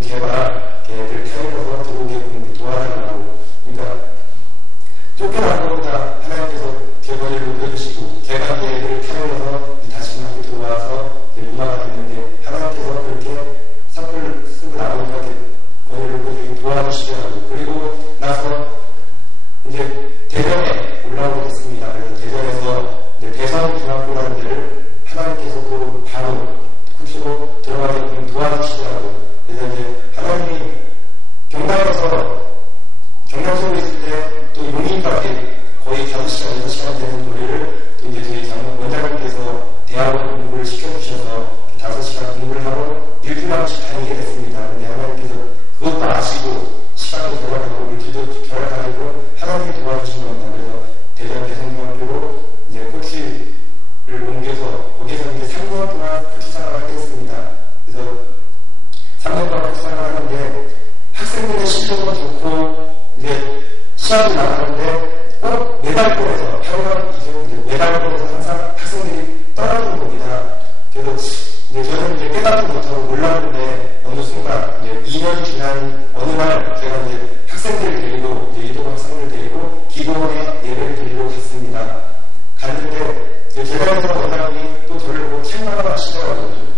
제가 걔들 타임에서 들어오게끔 도와달라고. 그러니까 쫓겨나고 하나님께서 개벌을 높여주시고 걔가 걔들을 타임에서 다시 학교 들어와서 문화가 됐는데 하나님께서 그렇게 사표를 쓰고 나오니까 권위를 높여주기 도와주시더라고요. 그리고 나서 이제 대전에 올라오게 됐습니다. 그래서 대전에서 대선 중학교라는 데를 하나님께서 또 바로 코치로 들어가게끔 도와주시더라고요. 그래서 이제 하나님이 경남서울에 있을 때 또 용인까지 거의 5시간, 6시간 되는 거리를 또 이제 저희 원장님께서 대학원 공부를 시켜주셔서 5시간 공부를 하고 일주일씩 다니게 됐습니다. 근데 하나님께서 그것도 아시고 시간도 결합하고 물질도 결합하고 하나님이 도와주신 겁니다. 그래서 대전 대성중학교로 이제 코치를 옮겨서 거기서 이제 3년 동안 코치 생활을 하게 됐습니다. 그래서 3년 동안 코치 생활을 하는데 학생들의 실력은 좋고 이제 시합이 나가는데 꼭 메달권에서 8월 이제 메달권에서 항상 학생들이 떨어지는 겁니다. 그래서 이제 저는 이제 깨닫지 못하고 몰랐는데 어느 순간 이제 2년이 지난 어느 날 제가 이제 학생들을 데리고 이제 이도고 학생들을 데리고 기도원에 예배를 드리러 갔습니다. 갔는데 이제 제가 해서 원장님이 또 저를 보고 책망을 하시더라고요.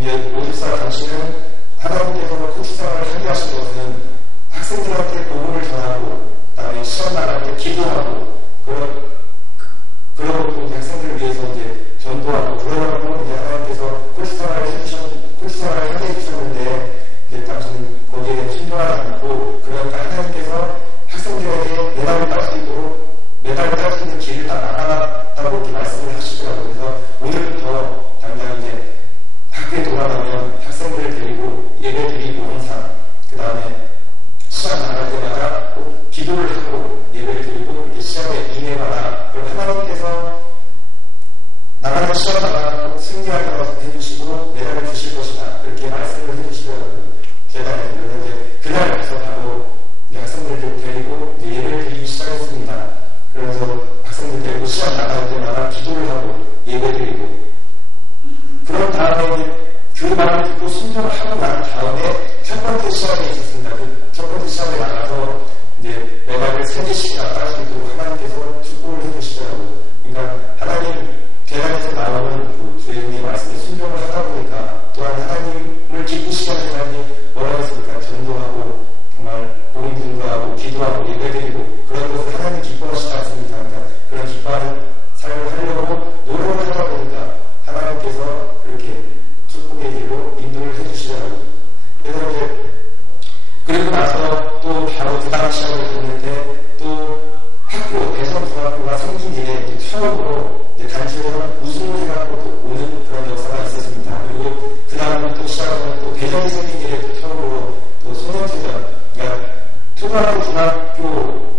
이제 오집사 당신은 하나님께서 코치생활을 하게 하신 것은 학생들한테 복음을 전하고 그다음에 시험 나갈 때 기도하고 그러고 이제 학생들을 위해서 이제 전도하고 그러고 이제 하나님께서 코치생활을 하게 해주셨는데 이제 당신은 거기에 순종하지 않고 그러니까 하나님께서 학생들에게 메달을 딸 수 있도록 메달을 딸 수 있는 길을 딱 나가놨다고 이렇게 말씀을 하시더라고요. 그래서 오늘부터 당장 이제 학교에 돌아가면 학생들을 데리고 예배 드리고 항상 그 다음에 시험 나갈 때마다 꼭 기도를 하고 예배를 드리고 이렇게 시험에 임해봐라. 그럼 하나님께서 나가는 시험마다 꼭 승리하게 해주시고 메달을 주실 것이다. 그렇게 말씀을 해주시더라고요. 재단에서. 그래서 이제 그날부터 바로 학생들을 데리고 예배를 드리기 시작했습니다. 그래서 학생들 데리고 시험 나갈 때마다 기도를 하고 예배 드리고 그런 다음에 그 말을 듣고 순종을 하고 난 다음에 첫 번째 시험에 있었습니다. 그 첫 번째 시험에 나가서 이제 메달을 3개씩이나 딸 수 있도록 하나님께서 축복을 해주시더라고요. 그러니까 하나님 계단에서 나오는 그 주님의 말씀에 순종을 하다 보니까 또한 하나님을 기쁘시게 하는 하나님 뭐라고 했습니까? 전도하고 정말 복음 증거하고 기도하고 예배드리고 그런 것을 하나님 기뻐하시지 않습니까? 그러니까 그런 기뻐하는 삶을 하려고 노력을 하다 보니까 하나님께서 그렇게 축복의 길로 인도를 해주시더라고요. 그래서 이제 그리고 나서 또 바로 그 다음 시험을 보는데 또 학교, 대성중학교가 생긴 일에 처음으로 단체에서 우승을 해갖고 오는 그런 역사가 있었습니다. 그리고 그 다음에 또 시작하면 또 대전이 생긴 일에 또 처음으로 또 소년체전, 그러니까 초등학교, 중학교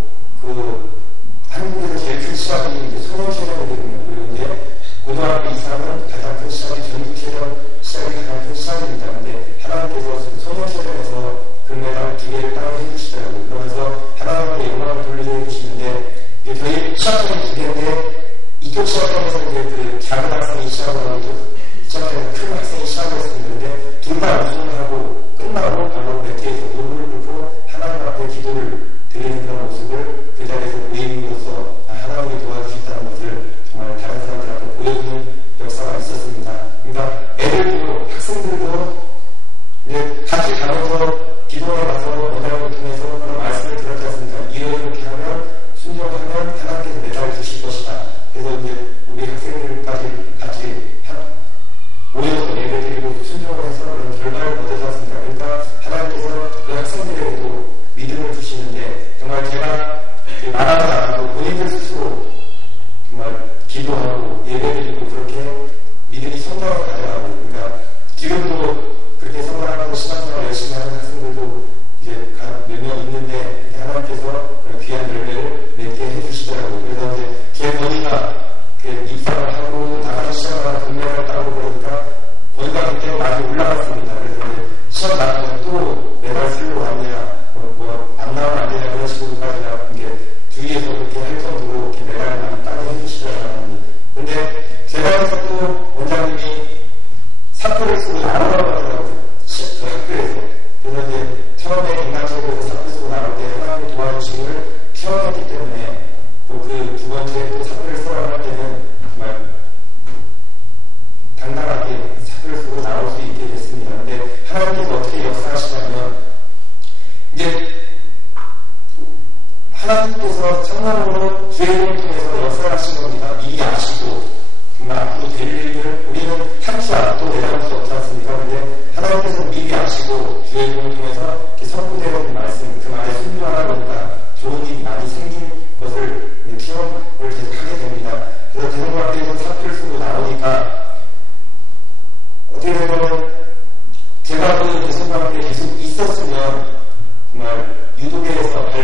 한국에서 제일 큰 시합이 이제 소년체전이거든요. 그리고 이제 고등학교 이상은 가장 큰 시합이 전국체전 시합이 가장 큰 시합입니다. 근데 하나님께서 소년체전에서 금메달 2개를 따로 해주시더라고요. 그러면서 하나님께 영광을 돌리게 해주시는데 저희 시합장이 2개인데 이쪽 시합장에서 이제 그 작은 학생이 시합을 하고 이쪽 시합장에서 큰 학생이 시합을 했었는데 둘 다 우승을 하고 끝나고 바로 매트에서 무릎을 꿇고 하나님 앞에 기도를 드리는 그런 모습을 그 자리에서 보임으로써 하나님이 도와주셨다는 것을 정말 다른 사람들한테 보여주는 역사가 있었습니다. 그러니까 애들도 학생들도 이제 같이 가면서 기도에 가서 원장을 통해서 그런 말씀을 들었지 않습니까? 이렇게 하면 순종하면 하나님께서 메달을 주실 것이다. 그래서 이제 우리 학생들까지 같이 모여서 예배드리고 순종을 해서 그런 결과를 얻지 않습니까? 그러니까 하나님께서 그 학생들에게도 믿음을 주시는데 정말 제가 말하지 않아도 본인들 스스로 정말 기도하고 예배드리고 그렇게 믿음이 성장을 가져가고 그러니까 지금도 그렇게 성장하고 신앙생활 열심히 하는 학생들도 이제 몇 명 있는데 하나님께서 그런 귀한 열매를 맺게 해주시더라고요. 그래서 이제 제 버디가 입상을 하고 나가서 시험을 하고 금메달을 따고 그러니까 버디가 그때 많이 올라갔습니다. 그래서 이제 시험 나가면 또 메달 쓰려고 왔냐 안 나오면 안 되냐 그런 식으로까지 이게 주위에서 그렇게 할 정도로 이렇게 메달을 많이 따게 해주시더라고요. 근데 제가 해서 또 원장님이 사표를 쓰고 나오라고 하더라고요. 하나님께서 성령으로 주의를 통해서 역사하신 겁니다. 미리 아시고 정말 앞으로 될 일을 우리는 참지 않고 내다볼 수 없지 않습니까? 근데 하나님께서 미리 아시고 주의를 통해서 이렇게 선포되는 말씀, 그 말에 순종하다 보니까 좋은 일이 많이 생긴 것을 체험을 계속 하게 됩니다. 그래서 대성관계에서 사표를 쓰고 나오니까 어떻게 보면 제가 그 대성관계에 계속 있었으면 정말 유도계에서 발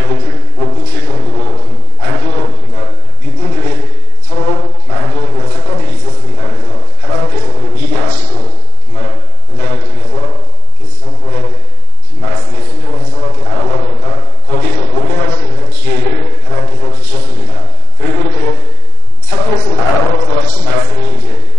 못 붙일 정도로 좀 안 좋은, 그러니까 윗분들이 서로 좀 안 좋은 그런 사건들이 있었습니다. 그래서 하나님께서 그걸 미리 아시고 정말 원장을 통해서 선포의 말씀에 순종해서 이렇게 나오다 보니까 거기서 모면할 수 있는 기회를 하나님께서 주셨습니다. 그리고 이제 사표를 쓰고 나오면서 하신 말씀이 이제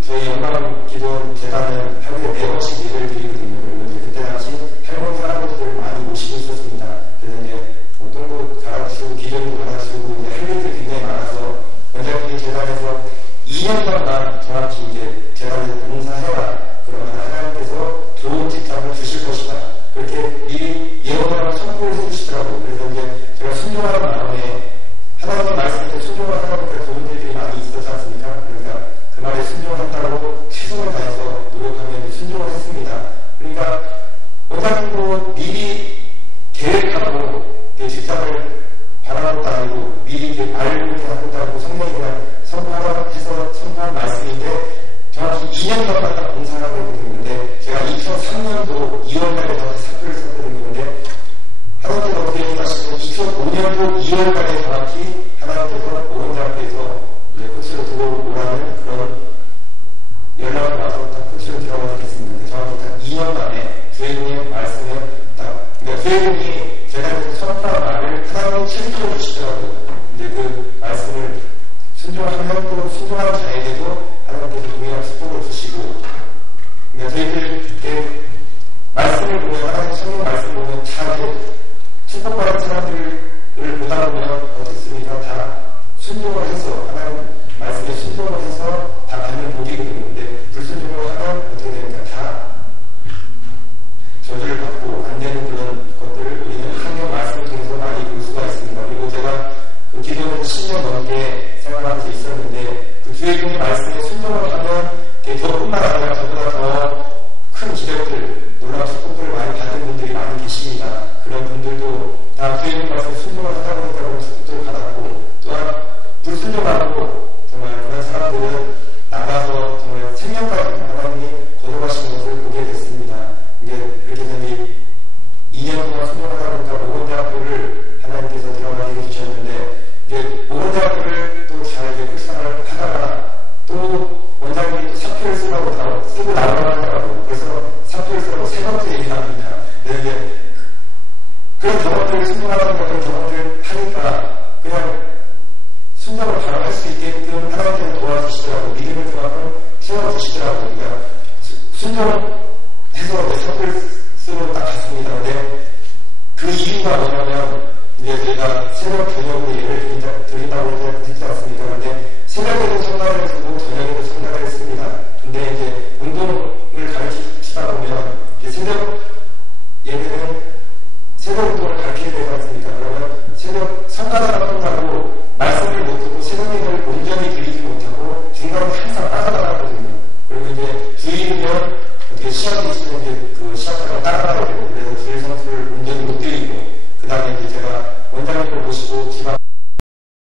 저희 영광 기도원 재단은 하루에 4번씩 예배를 드리거든요. 그리고 이제 그때 당시 할머니 할아버지들을 많이 모시고 있었습니다. 그래서 이제 어떤 곳 갈아치우고 기존도 갈아치우고 이제 할 일들이 굉장히 많아서 원장님 재단에서 2년간만 정확히 이제 재단에서 봉사해라. 그러면 하나님께서 좋은 직장을 주실 것이다. 그렇게 미리 예언을 선포를 해주시더라고요. 그래서 이제 제가 순종하는 마음에 하나님의 말씀에 순종을 하다 보니까 좋은 일들이 많이 있었지 않습니까? 그러니까 그 말에 순종한다고 최선을 다해서 노력하면 순종을 했습니다. 그러니까 원장님도 미리 계획하고 직장을 바라는 것도 아니고 미리 알고 하는 것도 아니고 성령이 그냥 선포하라 해서 선포한 말씀인데 정확히 2년간만 봉사를 하고 있는데 제가 2003년도 2월달에 다시 사표를 썼거든요. 근데 하나님께서 어떻게 하시면 2005년도 2월달에 정확히 하나님께서 오원장께서 이제 코치로 들어오라는 그런 연락을 와서 딱 코치로 들어가게 됐습니다. 정확히 딱 2년 만에 주혜군의 말씀을 딱, 그러니까 주혜군이 제가 선포한 말을 하나님이 책임져 주시더라고요. 근데 그 말씀을 순종하면 또 순종하는 자에게도 하나님께서 동일한 축복을 주시고, 그러니까 저희들 이렇게 말씀을 보면, 하나님 성경 말씀을 보면 다 이렇게 축복받은 사람들을 보다 보면 어떻습니까? 다 순종을 해서, 하나님 말씀에 순종을 해서 다 받는 복이거든요. 근데 불순종을 하면 어떻게 됩니까? 다 저주를 받고 안 되는 그런 것들을 우리는 성경 말씀을 통해서 많이 볼 수가 있습니다. 그리고 제가 그 기도는 10년 넘게 생활하면서 있었는데 그 주의종의 말씀에 순종을 하면 저뿐만 아니라 저보다 더 큰 기적들, 놀라운 축복들을 많이 받은 분들이 많이 계십니다. 그런 분들도 다 주의종 말씀에 순종을 하다 보니까 그런 축복들을 받았고, 또한 불순종하고 정말 그런 사람들은 나가서 정말 생명까지 하나님이 거둬가신 것을 보게 됐습니다. 이제 그렇게 되니 2년 동안 순종하다 보니까 모건대학교를 하나님께서 들어가게 해주셨는데, 이제 모건대학교를 또 잘 획산을 하다가 또 원장님이 또 사표를 쓰고 나오라고 하더라고요. 그래서 사표를 쓰라고 3번째 얘기합니다. 이제 그런 경험들을 순종하다 보니까 그런 경험들을 하니까 그냥 순종을 바로 할 수 있게끔 하나님께서 도와주시더라고요. 믿음을 그만큼 채워주시더라고요. 그러니까 순종을 해서 내 사표를 쓰러 딱 갔습니다. 근데 그 이유가 뭐냐면, 이제 저희가 새벽 저녁으로 예배를 드린다고 해서 듣지 않습니까? 근데 새벽에도 성가를 쓰고 저녁에도 성가를 했습니다. 근데 이제 운동을 가르치다 보면 새벽 예배는 새벽 운동을 가르치게 되지 않습니까? 그러면 새벽 성가를